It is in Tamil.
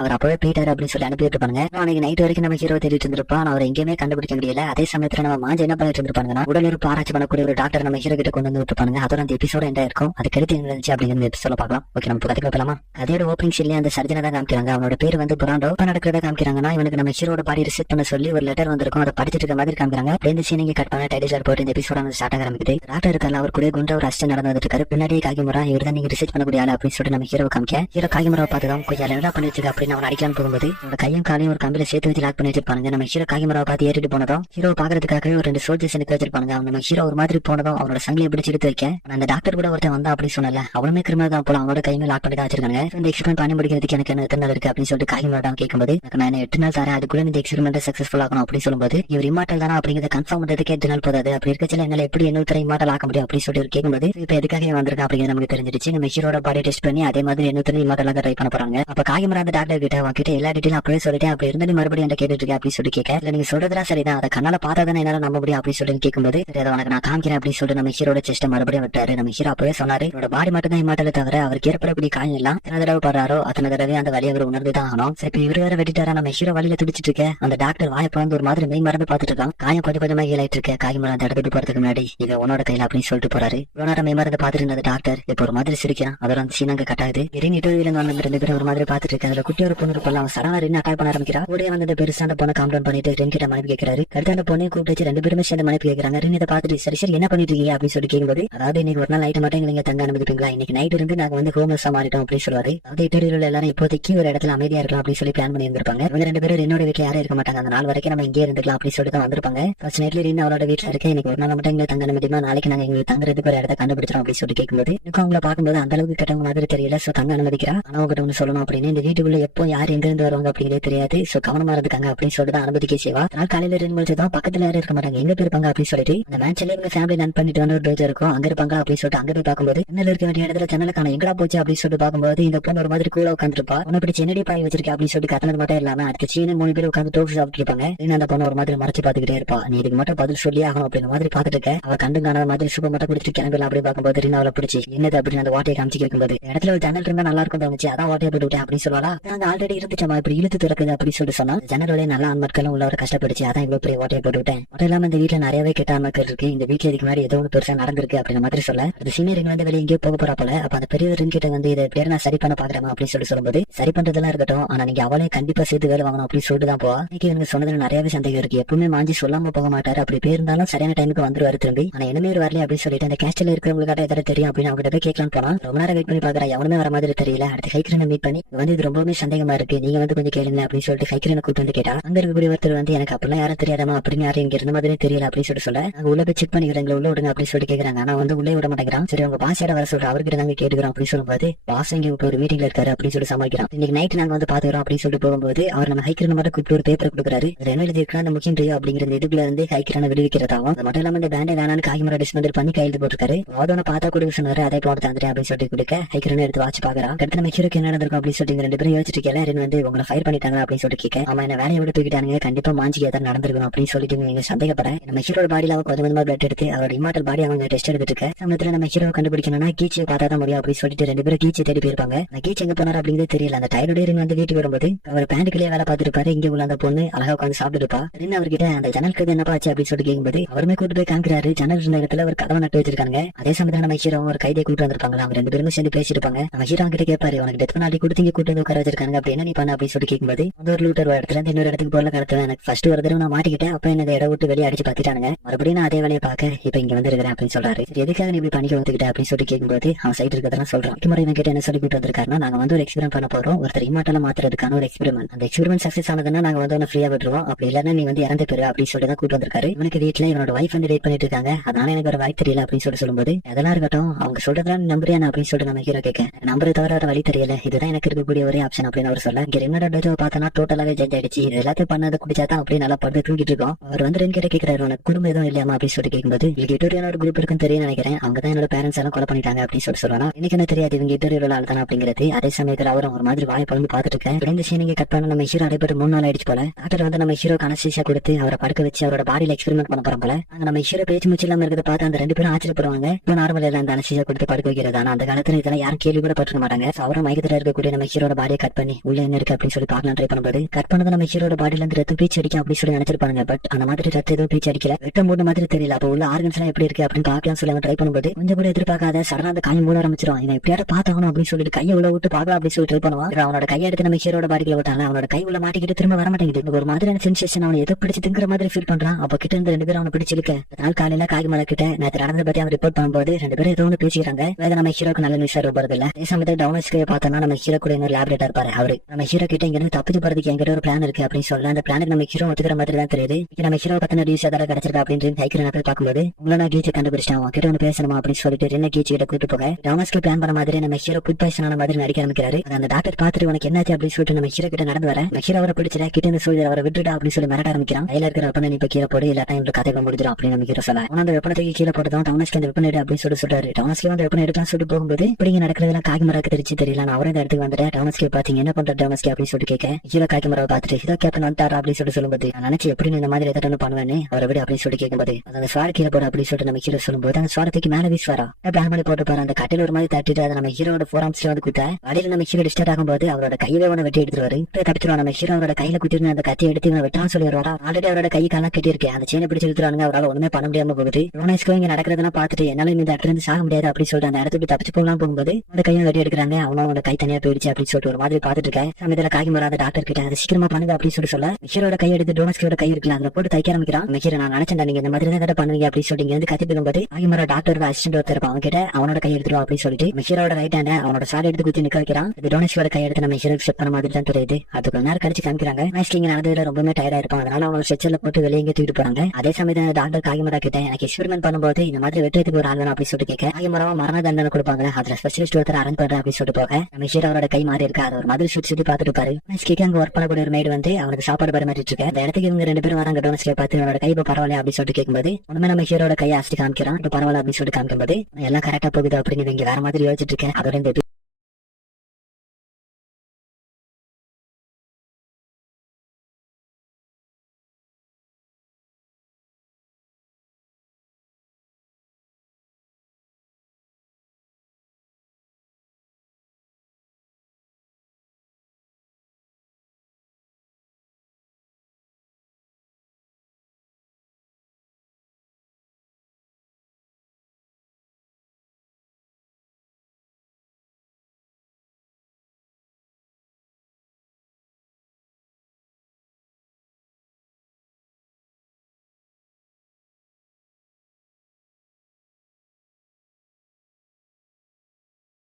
அவர் அப்பவே போயிட்டாரு அப்படின்னு சொல்லி அனுப்பிட்டு இருப்பாங்க. அன்னைக்கு நைட் வரைக்கும் நம்ம ஹீரோ தேடிட்டு இருந்திருப்பான். அவர் எங்கேயுமே கண்டுபிடிக்க முடியல. அதே சமயத்துல நம்ம மாஞ்ச என்ன பண்ணிட்டு இருந்திருப்பாங்கன்னா உடல் உறுப்பு ஆராய்ச்சி பண்ணக்கூடிய ஒரு டாக்டர் நம்ம ஹீரோ கிட்ட கொண்டு வந்து விட்டுருப்பாங்க. அதோட அந்த எபிசோட என்ன இருக்கும், அது கருத்து என்ன இருந்துச்சு அப்படிங்கிற எபிசோட பார்க்கலாம். ஓகே, நம்ம கதைக்கு போகலாமா? அதோட ஓப்பனிங் சீன்ல அந்த சர்ஜனை தான் காமிக்கிறாங்க. அவனோட பேர் வந்து புராண்டோ. நடக்கிறத காமிக்கிறாங்கன்னா இவனுக்கு நம்ம ஹீரோட பாடி ரிசீவ் பண்ண சொல்லி ஒரு லெட்டர் வந்திருக்கும். அதை படிச்சிட்டு இருக்க மாதிரி காமிக்கிறாங்க. இந்த சீனிங்க கட் பண்ண டைட்டில் போட்டு இந்த எபிசோட ஸ்டார்ட் ஆக ஆரம்பிக்குது. டாக்டர் இருக்கால, அவர் கூட குண்ட ஒரு அஸ்ட் நடந்து வந்துட்டு இருக்காரு. பின்னாடி காகிமுரா இவர் தான் நீங்க ரிசர்ச் பண்ணக்கூடிய ஆளு அப்படின்னு சொல்லிட்டு நம்ம ஹீரோ காமிக்க ஹீரோ காகிமுராவை பார்த்துதான் கொஞ்சம் என்ன பண்ணி வச்சிருக்க அப்படின்னு அவன் அடிக்கலான்னு போகும்போது அவனோட கையும் காலையும் ஒரு கம்பில சேர்த்து வச்சு லாக் பண்ணி வச்சிருப்பாங்க. நம்ம ஹீரோ காகிமுராவை பார்த்து ஏறிட்டு போனதும் ஹீரோ பாக்குறதுக்காகவே ஒரு 2 சோல்ஜர்ஸ் எனக்கு வச்சிருப்பாங்க. அவன் நம்ம ஹீரோ ஒரு மாதிரி போனதும் அவனோட சங்கிலியை பிடிச்சி எடுத்து வைக்க அந்த டாக்டர் கூட ஒருத்தன் வந்தா அப்படி சொன்னல, அவனுமே கிரிமினல் தான் போல. அவனோட கையுமே லாக் பண்ணி தான் வச்சிருக்காங்க. இந்த எக்ஸ்பெரிமெண்ட் பண்ணி முடிக்கிறதுக்கு எனக்கு எத்தனை நாள் இருக்கு அப்படின்னு சொல்லிட்டு காகிமுரா கேட்கும்போது நான் 8 நாள் தரேன், அதுக்குள்ள இந்த எக்ஸ்பெரிமெண்ட் சக்சஸ்ஃபுல் ஆகணும் அப்படின்னு சொல்லும்போது இவர் இம்மார்டல் தானா அப்படிங்கிறத கன்ஃபார்ம் பண்றதுக்கு 8 நாள் போதாது. அப்படி இருக்கச்சில என்னால எப்படி இன்னொருத்தரை இம்மார்டல் ஆக்க முடியும் அப்படின்னு சொல்லிட்டு கேட்கும்போது இப்ப எதுக்காக வந்திருக்கா அப்படிங்கிறது நமக்கு தெரிஞ்சிருச்சு. நம்ம ஹீரோட பாடி டெஸ்ட் பண்ணி அதே மாதிரி இன்னொருத்தரை இம்மார்டல் ஆக ட்ரை பண்ண போறாங்க. அப்ப காகிமுரா அந்த டாக்டர் கிட்ட அவங்கிட்ட எல்லா டீட்டெயிலும் அப்படியே சொல்லிட்டேன், அப்படி இருந்தாலும் மறுபடியும் என்ன கேட்டுட்டு இருக்கேன் அப்படின்னு சொல்லி கேட்க, இல்ல நீங்க சொல்றதுலாம் சரிதான், அதை கண்ணால பார்த்தாதானே என்னால நம்ப முடியும் அப்படின்னு சொல்லி கேட்கும்போது அதை உனக்கு நான் காமிக்கிறேன் அப்படின்னு சொல்லிட்டு நம்ம ஹீரோட செஸ்ட்டை மறுபடியும் விட்டாரு. நம்ம ஹீரோ அப்பவே சொன்னாரு என்னோட பாடி மட்டும் தான் இம்மார்டல் தவிர அவருக்கு ஏற்படக்கூடிய காயம் எல்லாம் எத்தனை தடவை படுறாரோ அத்தனை தடவை அந்த வழியை அவர் உணர்ந்துதான் ஆகணும். சரி, இப்ப இவரு வேற வெட்டிட்டாரா? நம்ம ஹீரோ வழியில துடிச்சிட்டு இருக்க அந்த டாக்டர் வாயை பிறந்து ஒரு மாதிரி மெய் மறந்து பாத்துட்டு இருக்கான். காயம் கொஞ்சம் கொஞ்சமா ஹீலாயிட்டு இருக்க. காயமரா அந்த இடத்துக்கு போறதுக்கு முன்னாடி இது உன்னோட கையில அப்படின்னு சொல்லிட்டு போறாரு. இவ்வளவு நேரம் மெய் மறந்து பாத்துட்டு இருந்த டாக்டர் இப்ப ஒரு மாதிரி சிரிக்கிறான். அதோட அந்த சீனாங்க கட்டாது இருந்து வந்து 2 பேரும் ஒரு மாதிரி பாத்துட்டு இருக்கு. அதுல குட்டி ஒரு பொண்ணு இருப்பல, அவன் சடனா ரெண்டு அட்டாக் பண்ண ஆரம்பிக்கிறா. உடைய வந்து பெருசா அந்த பொண்ணை காம் டவுன் பண்ணிட்டு ரெண்டு கிட்ட மனைவி கேட்கிறாரு. அடுத்த அந்த பொண்ணை கூப்பிட்டு வச்சு 2 பேருமே சேர்ந்து மனைவி கேட்கறாங்க. ரெண்டு இதை பாத்துட்டு சரி சரி என்ன பண்ணிட்டு இருக்கீங்க அப்படின்னு சொல்லி கேட்கும்போது, அதாவது இன்னைக்கு ஒரு நாள் நைட்டு மட்டும் நீங்க தங்க அனுமதிப்பீங்களா, இன்னைக்கு நைட் இருந்து நாங்க வந்து ஹோம்லெஸ்ஸா மாறிட்டோம் அப்படின்னு சொல்லுவாரு. அதாவது இட்டரியில் எல்லாரும் இப்போதைக்கு ஒரு இடத்துல அமைதியா இருக்கலாம் அப்படின்னு சொல்லி பிளான் பண்ணி இருந்திருப்பாங்க. இவங்க 2 பேரும் என்னோட வீட்டுல யாரும் இருக்க மாட்டாங்க, அந்த நாள் வரைக்கும் நம்ம இங்கே இருந்துக்கலாம் அப்படின்னு சொல்லிட்டு தான் வந்திருப்பாங்க. ஃபர்ஸ்ட் நைட்ல இருந்து அவரோட வீட்டுல இருக்க இன்னைக்கு ஒரு நாள் மட்டும் எங்களை தங்க அனுமதிமா, நாளைக்கு நாங்க எங்களுக்கு தங்குறதுக்கு ஒரு இடத்த கண்டுபிடிச்சோம் அப்படின்னு சொல்லி கேட்கும்போது எனக்கு அவங்கள பார்க்கும்போது அந்த அளவுக்கு கெட்டவங்க மாதிரி தெரியல. சோ தங்க அனுமதிக்கிறா. ஆனா உங்ககிட்ட ஒண்ணு சொல்லணும் அப்படின்னு, இந்த வீட்டுக்குள்ள எப்போ யார் எங்க இருந்து வருவாங்க அப்படிங்கிறதே தெரியாது. சோ கவனமா இருக்காங்க அப்படின்னு சொல்லிட்டு அனுமதிக்க செய்வா. அதனால காலையில 2 மணிக்கு தான் பக்கத்துல யாரும் இருக்க மாட்டாங்க, எங்க போயிருப்பாங்க அப்படின்னு சொல்லிட்டு அந்த மேட்ச்ல இவங்க ஃபேமிலி ரன் பண்ணிட்டு வந்து ஒரு டோஜ் இருக்கும், அங்க இருப்பாங்க அப்படின்னு சொல்லிட்டு அங்க போய் பார்க்கும்போது இன்னும் இருக்க வேண்டிய இடத்துல ஜன்னலுக்கான எங்கடா போச்சு அப்படின்னு சொல்லிட்டு பார்க்கும்போது இந்த பொண்ணு ஒரு மாதிரி கூட உட்காந்துருப்பா. உன்னை பிடிச்சி என்னடி பாய் வச்சிருக்கேன் அப்படின்னு சொல்லிட்டு கத்தனது மட்டும் இல்லாம அடுத்த சீன 3 பேர் உட்காந்து டோஃபி சாப்பிட்டு இருப்பாங்க. அந்த பொண்ணு ஒரு மாதிரி மறைச்சு பாத்துக்கிட்டே இருப்பா. நீ இதுக்கு மட்டும் பதில் சொல்லி ஆகணும் அப்படின்ற மாதிரி பாத்துட்டு இருக்க. அவ கண்டு காணாத மாதிரி சூப்பர் மட்டும் குடிச்சிட்டு கிளம்பலாம் அப்படி பார்க்கும்போது அவளை பிடிச்சி என்னது அப்படின்னு அந்த வாட்டையை காமிச்சு கேட்கும்போது இடத்துல ஒரு ஜன்னல் இருந்தா நல்லா இருக்கும் தோணுச்சு, அதான் வாட்டையை போட்டு விட்டேன் அப்படின்னு சொல்லுவாளா. நாங்க ஆல்ரெடி இருந்துச்சமா இப்படி இழுத்து திறக்குது அப்படின்னு சொல்லிட்டு சொன்னா ஜன்னலோட நல்லா ஆண்மட்களும் உள்ளவரை கஷ்டப்படுச்சு, அதான் இவ்வளவு பெரிய வாட்டையை போட்டு விட்டேன். மட்டும் இல்லாம இந்த வீட்டுல நிறையவே கெட்ட ஆண்மக்கள் இருக்கு, இந்த வீட்டுல இதுக்கு முன்னாடி ஏதோ ஒன்று பெருசா நடந்திருக்கு அப்படின்ற மாதிரி சொல்ல அந்த சீனியர் வந்து வெளியே எங்கேயோ போக போறா போல. அப்ப அந்த பெரியவர் கிட்ட வந்து இதை பேர் நான் சரி பண்ண பாக்குறேன் அப்படின்னு சொல்லி சொல்லும்போது சரி பண்றதெல்லாம் இருக்கட்டும், ஆனா நீங்க அவளே கண்டிப்பா சேர்த்து வேலை வாங்கணும் அப்படின்னு சொல்லிட்டு தான் போவா. இன்னைக்கு எனக்கு சொன்னதுல நிறையவே சந்தேகம் இருக்கு, எப்பவுமே மாஞ்சி சொல்லாம போக மாட்டாரு, அப்படி பேர் இருந்தாலும் சரியான டைமுக்கு வந்துருவாரு திரும்பி. ஆனா என்னமே வரல அப்படின்னு சொல்லிட்டு அந்த கேஸ்ட்ல இருக்கிறவங்களுக்காக எதாவது தெரியும் அப்படின்னு அவங்க போய் கேட்கலாம் போனா ரொம்ப நேரம் வெயிட் பண்ணி பாக்குறா, எவனுமே வர மாதிரி தெரியல. அடுத்து ஹைக்கிரனை மீட் பண்ணி வந்து இது ரொம்பவே சந்தேகமா இருக்கு, நீங்க வந்து கொஞ்சம் கேளுங்க அப்படின்னு சொல்லிட்டு ஹைக்கிரனை கூட்டு வந்து கேட்டா அங்க இருக்கக்கூடிய ஒருத்தர் வந்து எனக்கு அப்படிலாம் யாரும் தெரியாதமா அப்படின்னு யாரும் இங்க இருந்த மாதிரி தெரியல அப்படின்னு சொல்லிட்டு சொல்ல நாங்க உள்ள போய் செக் பண்ணிக்கிறேன் உள்ள விடுங்க அப்படின்னு சொல்லி கேட்கறாங்க. ஆனா வந்து உள்ளே விட மாட்டேங்கிறான். சரி உங்க பாஸ் வர சொல்ற அவர்கிட்ட நாங்க கேட்டுக்கிறோம் அப்படின்னு சொல்லும்போது பாஸ் இங்க இப்ப ஒரு மீட்டிங்ல இருக்காரு அப்படின்னு சொல்லி சமாளிக்கிறான். இன்னைக்கு நைட் நாங்க வந்து பாத்துக்கிறோம் அப்படின்னு சொல்லிட்டு போகும்போது அவர் நம்ம ஹைக்கிரனை மட்டும் கூப்பிட்டு ஒரு பேப்பர் கொடுக்குறாரு. என்ன எழுதிருக்கா அந்த முக்கியம் ரியோ அப்படிங்கிற இதுக்குள்ள இருந்து ஹைக்கிரனை விடுவிக்கிறதாவும் அது மட்டும் இல்லாம இந்த பேண்டை வேணான்னு காகிமரா டிஸ்மெண்டல் பண்ணி கையெழுத்து போட்டிருக்காரு. வாதோன பார்த்தா கூட சொன்னாரு, அதே போட்டு தந்துட்டேன் அப்படின்னு சொல்லிட்டு கொடுக்க ஹைக்கிரனை எடுத்து வாட்சி பாக்குறான். அடுத்து நம்ம ஹீரோக்கு என்ன நடந்திருக்கும் அப்படின்னு சொல்லிட்டு 2 பேரும் யோசிச்சுட்டு கேட்கல வந்து உங்களை ஃபயர் பண்ணிட்டாங்க அப்படின்னு சொல்லிட்டு கேட்க ஆமா என்ன வேலையை விட்டு தூக்கிட்டாங்க, கண்டிப்பா மாஞ்சிக்கு ஏதாவது நடந்திருக்கும் அப்படின்னு சொல்லிட்டு நீங்க சந்தேகப்படுறேன். நம்ம ஹீரோட பாடியில அவ கொஞ்சம் கொஞ்சமா பிளட் எடுத்து அவரோட இம்மார்டல் பாடி அவங்க டெஸ்ட் எடுத்துட்டு இருக்க சமயத்துல நம்ம ஹீரோ கண்டுபிடிக்கணும்னா கீச்சியை பார்த்தா தான் முடியும் அப்படின்னு சொல்லிட்டு 2 பேரும் கீச்சி தேடி போயிருப்பாங்க. அந்த கீச் எங்க போனாரு அப்படிங்கிறது தெரியல. அந்த டயரோட வந்து வீட்டுக்கு வரும்போது அவர் பேண்டுக்குள்ளே வேலை பார்த்துட்டு இருப்பாரு. இங்க உள்ள அந்த பொண்ணு அழகா உட்காந்து சாப்பிட்டு இருப்பா. அவர்கிட்ட அந்த ஜன்னலுக்கு என்னப்பா ஆச்சு அப்படின்னு சொல்லிட்டு கேட்கும்போது அவருமே கூட்டு போய் காமிக்கிறாரு. ஜன்னல் இருந்த இடத்துல ஒரு கதவை நட்டு வச்சிருக்காங்க. அதே சமயத்துல நம்ம ஹீரோ ஒரு கைதை கூட்டு வந்திருப்பாங்க. அவங்க 2 பேருமே சேர்ந்து பேசிருப்பாங்க. நம்ம ஹீரோ கிட்ட கேட்பாரு உனக்கு டெத் பண்ணாடி கொடுத்து இங்க கூட்டு வந்து உட்கார வச்சிருக்காங்க அப்படி என்ன நீ பண்ண அப்படின்னு சொல்லி கேட்கும்போது அந்த ஒரு லூட்டர் இடத்துல இருந்து இன்னொரு இடத்துக்கு போறல கடத்துல எனக்கு ஃபர்ஸ்ட் ஒரு தடவை நான் மாட்டிக்கிட்டேன், அப்ப என்ன இடம் விட்டு வெளியே அடிச்சு பாத்துட்டானுங்க, மறுபடியும் நான் அதே வேலையை பார்க்க இப்ப இங்க வந்து இருக்கிறேன் அப்படின்னு சொல்றாரு. எதுக்காக நீ இப்படி பண்ணிக்க வந்துக்கிட்ட அப்படின்னு சொல்லி கேட்கும்போது அவன் சைட் இருக்கிறதெல்லாம் சொல்றான். முறை இவன் கிட்ட என்ன சொல்லி கூட்டு வந்திருக்காருன்னா நாங்க வந்து ஒரு எக்ஸ்பெரிமெண்ட் பண்ண போறோம், ஒருத்தர் இம்மார்டலா மாத்துறதுக்கான ஒரு எக்ஸ்பெரிமெண்ட். அந்த எக்ஸ்பெரிமெண்ட் சக்சஸ் ஆனதுன்னா நாங்க வந்து ஒன்னு ஃப்ரீயா விட்டுருவோம், அப்படி இல்லன்னா நீ வந்து இறந்து போயிரு அப்படின்னு சொல்லிட்டு தான் கூட்டு வந்திருக்காரு. இவனுக்கு வீட்டுல இவனோட வைஃப் வந்து வெயிட் பண்ணிட்டு இருக்காங்க, அதனால எனக்கு ஒரு வாய்ப்பு தெரியல அப்படின்னு சொல்லும்போது அதெல்லாம் இருக்கட்டும் அவங்க சொல்றதுலாம் நம்புறியா அப்படின்னு சொல்லிட்டு நம்ம ஹீரோ கேட்க நம்புறது தவிர வழி தெரியல, இதுதான் எனக்கு இருக்கக்கூடிய ஒரே ஆப்ஷன் அப்படின்னு அவர் சொல்ல இங்க என்னோட டோஜோ பார்த்தா டோட்டலாவே ஜெயிச் ஆயிடுச்சு, இது எல்லாத்தையும் பண்ணதை குடிச்சாதான் அப்படியே நல்லா படுத்து தூங்கிட்டு இருக்கோம். அவர் வந்து 2 கிட்ட கேட்கிறாரு உனக்கு குடும்பம் எதுவும் இல்லையாமா அப்படின்னு சொல்லிட்டு கேட்கும்போது இட்டோரியான ஒரு குரூப் இருக்குன்னு தெரியும் நினைக்கிறேன், அங்கதான் என்னோட பேரண்ட்ஸ் எல்லாம் கொலை பண்ணிட்டாங்க அப்படின்னு சொல்லுவாங்க. எனக்கு என்ன தெரியாது இவங்க இட்டோரியோட ஆள் தானே அப்படிங்கிறது. அதே சமயத்துல அவரும் ஒரு மாதிரி வாயை பழந்து பாத்துட்டு இருக்கேன். இந்த சீனிங்க கட் பண்ண நம்ம ஹீரோ அடைபட்டு 3 நாள் ஆயிடுச்சு போல. டாக்டர் வந்து நம்ம ஹீரோ அனஸ்தீசியா கொடுத்து அவரை படுக்க வச்சு அவரோட பாடியில எக்ஸ்பெரிமெண்ட் பண்ண போறோம் போல. அங்க நம்ம ஹீரோ பேச்சு முச்சு இல்லாம இருக்கிறத பார்த்து அந்த 2 பேரும் ஆச்சரியப்படுவாங்க. இப்போ நார்மல் எல்லாம் அந்த அனஸ்தீசியா கொடுத்து படுக்க வைக்கிறது, ஆனா அந்த காலத்துல இதெல்லாம் யாரும் கேள்வி கூட பட்டிருக்க மாட்டாங்க. அவரும் மயக்கத்துல இருக்கக்கூடிய நம்ம ஹீரோட பாடியை கட் பண்ணி பண்ணி உள்ள என்ன இருக்கு அப்படின்னு சொல்லி பார்க்கலாம் ட்ரை பண்ணும்போது கட் பண்ணது நம்ம ஹீரோட பாடியில இருந்து ரத்தம் பீச்சு அடிக்கும் அப்படின்னு சொல்லி நினைச்சிருப்பாங்க. பட் அந்த மாதிரி ரத்தம் எதுவும் பீச்சு அடிக்கல, வெட்டம் மூணு மாதிரி தெரியல. அப்போ உள்ள ஆர்கன்ஸ் எல்லாம் எப்படி இருக்கு அப்படின்னு பார்க்கலாம் சொல்லி அவன் ட்ரை பண்ணும்போது கொஞ்சம் கூட எதிர்பார்க்காத சடனா அந்த காயம் மூட ஆரம்பிச்சிடும். இவன் எப்படியாவது பார்த்தாகணும் அப்படின்னு சொல்லிட்டு கையை உள்ள விட்டு பார்க்கலாம் அப்படின்னு சொல்லி ட்ரை பண்ணுவான். அவனோட கையை எடுத்து நம்ம ஹீரோட பாடிக்குள்ள விட்டாங்க. அவனோட கை உள்ள மாட்டிக்கிட்டு திரும்ப வர மாட்டேங்குது. ஒரு மாதிரியான சென்சேஷன் அவனை எதோ பிடிச்சு திங்கிற மாதிரி ஃபீல் பண்றான். அப்ப கிட்ட இருந்து 2 பேரும் அவனை பிடிச்சிருக்க. அதனால காலையில காகிமலை கிட்ட நேற்று நடந்த பத்தி அவன் ரிப்போர்ட் பண்ணும்போது 2 பேரும் ஏதோ ஒன்று பேசிக்கிறாங்க. வேற நம்ம ஹீரோக்கு நல்ல நியூஸ் வருது இல்ல. அதே சமயத்தில் டவுனஸ்கே பார்த்தோம்னா நம்ம ஹீரோ கூட இன்னொரு லேபரேட்டர் இருப்பாரு. அவரு நம்ம ஹீரோ கிட்ட இங்க இருந்து தப்பிச்சு போறதுக்கு என்கிட்ட ஒரு பிளான் இருக்கு அப்படின்னு சொல்லலாம். அந்த பிளானுக்கு நம்ம ஹீரோ ஒத்துக்கிற மாதிரி தான் தெரியுது. நம்ம ஹீரோ பத்தின நியூஸ் ஏதாவது கிடைச்சிருக்கா அப்படின்னு ஹைக்கிற போய் பார்க்கும்போது உங்களை நான் கீச்சை கண்டுபிடிச்சேன், அவன் கிட்ட ஒன்று பேசணுமா அப்படின்னு சொல்லிட்டு என்ன கீச்சு கிட்ட கூட்டு போக டவுனஸ்கே பிளான் பண்ண மாதிரி நம்ம ஹீரோ ஃபுட் பாய்சன் ஆன மாதிரி நடிக்க ஆரம்பிக்கிறாரு. அந்த டாக்டர் பார்த்துட்டு உனக்கு என்னாச்சு அப்படின்னு சொல்லிட்டு நம்ம ஹீரோ கிட்ட நடந்து வர நம்ம ஹீரோ அவரை பிடிச்சிட கிட்ட இருந்து சொல்லி அவரை விட்டுடா அப்படின்னு சொல்லி மிரட்ட ஆரம்பிக்கிறான். கையில இருக்கிற வெப்பனை நீ இப்ப கீழே போடு, இல்ல டைம் கதை முடிஞ்சிடும் அப்படின்னு நம்ம ஹீரோ சொல்ல அந்த வெப்பனத்துக்கு கீழே போட்டதும் டவுனஸ்கே அந்த வெப்பன் எடு அப்படின்னு சொல்றாரு. டவுனஸ்கே வந்து வெப்பன் எடுக்கலாம் சொல்லிட்டு போகும்போது இப்படிங்க நடக்கிறதெல்லாம் காகிமராக்கு தெரிஞ்சு தெரியல. நான் அவரே இந்த இடத்துக்கு வந்துட்டேன். டவுனஸ்கே பாத்தீங்க என்ன பண்ற டவுனஸ்கே அப்படின்னு சொல்லிட்டு கேட்க ஹீரோ காகிமராவை பார்த்துட்டு ஹீரோ கேப்டன் வந்துட்டாரா அப்படின்னு சொல்லிட்டு சொல்லும்போது நான் நினைச்சு எப்படி இந்த மாதிரி எதாவது பண்ணுவேன்னு அவரை விட அப்படின்னு சொல்லி கேட்கும்போது அந்த ஸ்வார கீழே போட அப்படின்னு சொல்லிட்டு நம்ம ஹீரோ சொல்லும்போது அந்த ஸ்வாரத்துக்கு மேல வீசுவாரா பிளான் பண்ணி போட்டு பாரு. அந்த கட்டில ஒரு மாதிரி தட்டிட்டு அதை நம்ம ஹீரோட 4 ஆர்ம்ஸ்ல வந்து குத்த வழியில நம்ம ஹீரோ டிஸ்டர்ட் ஆகும்போது அவரோட கையில ஒன்று வெட்டி எடுத்துருவாரு. தப்பிச்சிருவா. நம்ம ஹீரோ அவரோட கையில குத்திட்டு அந்த கத்தி எடுத்து வெட்டான்னு சொல்லி வருவாரா. ஆல்ரெடி அவரோட கை காலம் கட்டி இருக்கு. அந்த செயினை பிடிச்சி எடுத்துருவாங்க. அவரால் ஒண்ணுமே பண்ண முடியாம போகுது. டவுனஸ்கே இங்க நடக்கிறதெல்லாம் பார்த்துட்டு என்னால இந்த இடத்துல இருந்து சாக முடியாது அப்படின்னு சொல்லிட்டு அந்த இடத்துக்கு தப்பிச்சு போகலாம் போகும்போது அந்த கையை வெட்டி எடுக்கிறாங்க. அவனோட கை தனியா போயிடுச்சு அப்படின்னு சொல்லிட்டு ஒரு மாதிரி பார்த்துட்டு இருக்கேன். சமயத்துல காகிமரா அந்த டாக்டர் கிட்ட அதை சீக்கிரமா பண்ணுங்க அப்படின்னு சொல்ல ஹீரோட கை எடுத்து டவுனஸ்கேயோட கை இருக்குல்ல அதுல போட்டு தைக்க ஆரம்பிக்கிறான். ஹீரோ நான் நினைச்சேன் நீங்க இந்த மாதிரி தான் பண்ணுவீங்க அப்படின்னு சொல்லி இங்க வந்து கத்தி போகும்போது காகிமரா டாக்டரோட அசிஸ்டன்ட் ஒருத்தர் அவன் கிட்ட அவனோட கை எடுத்துருவா அப்படின்னு சொல்லிட்டு ஹீரோட ரைட் ஹேண்ட் அவனோட சாலை எடுத்து குத்தி நிக்க வைக்கிறான். இது டவுனஸ்கேயோட கை எடுத்து நம்ம ஹீரோ செட் பண்ண மாதிரி தான் தெரியுது. அது கொஞ்ச நேரம் கழிச்சு காமிக்கிறாங்க. இங்க நடந்ததுல ரொம்பவே டயர்டா இருப்பான். அதனால அவனோட ஸ்ட்ரெச்சர்ல போட்டு வெளியே தூக்கிட்டு போறாங்க. அதே சமயத்துல டாக்டர் காகிமரா கிட்ட எனக்கு எக்ஸ்பெரிமெண்ட் பண்ணும்போது இந்த மாதிரி வெட்டுறதுக்கு ஒரு ஆள் வேணும் அப்படின்னு சொல்லிட்டு கேட்க காகிமராவை மரண தண்டனை கொடுப்பாங்க. அதுல ஸ்பெஷலிஸ்ட் ஒருத்தர் அரேஞ்ச் பண்றேன் அப்படின்னு சொல்லிட்டு போக நம்ம ஹீரோ அவரோட கை மாறி இருக்கு. அது ஒரு மாதிரி சுத்தி பார்த்துட்டு இருப்பாரு. அங்க ஒர்க் பண்ணக்கூடிய ஒரு மேடு வந்து அவனுக்கு சாப்பாடு பரிமாறிட்டு இருக்கு. அந்த இடத்துக்கு இவங்க 2 பேரும் வராங்க. டவுனஸ்கே பார்த்து அவனோட கை இப்ப பரவாயில்ல அப்படின்னு சொல்லிட்டு கேட்கும்போது உண்மை நம்ம ஹீரோட கையை அசிட்டு காமிக்கிறான். இப்ப பரவாயில்ல அப்படின்னு சொல்லிட்டு காமிக்கும்போது எல்லாம் கரெக்டா போகுது அப்படின்னு இங்க வேற மாதிரி யோசிச்சுட்டு இருக்கேன். அதோட இந்த